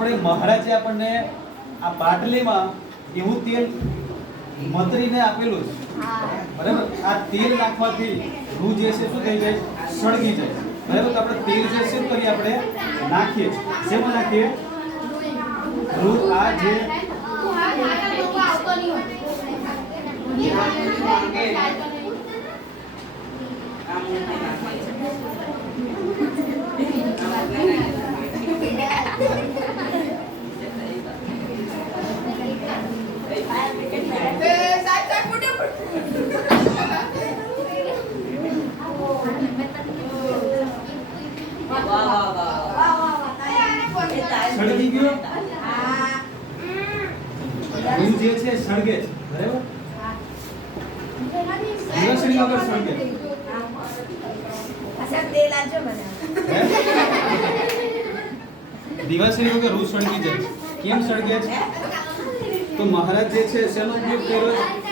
આપણે મહારાજે આપણને આ પાટલીમાં એવું તેલ મંત્રીને આપેલું છે, બરાબર? આ તેલ નાખવાથી રૂ જે છે શું થઈ જાય? સળગી જાય, બરાબર? તો આપણે તેલ જે શું કરીએ? આપણે નાખીએ. શેમાં નાખીએ? રૂ આ જે સળગી ગયો, રૂ જે છે સળગે છે, બરાબર? દિવસરી વગર સળગે. દિવસરી વગર રૂ સળગી જાય. કેમ સળગે છે? તો મહારાજ જે છે શેનો ઉપયોગ કર્યો?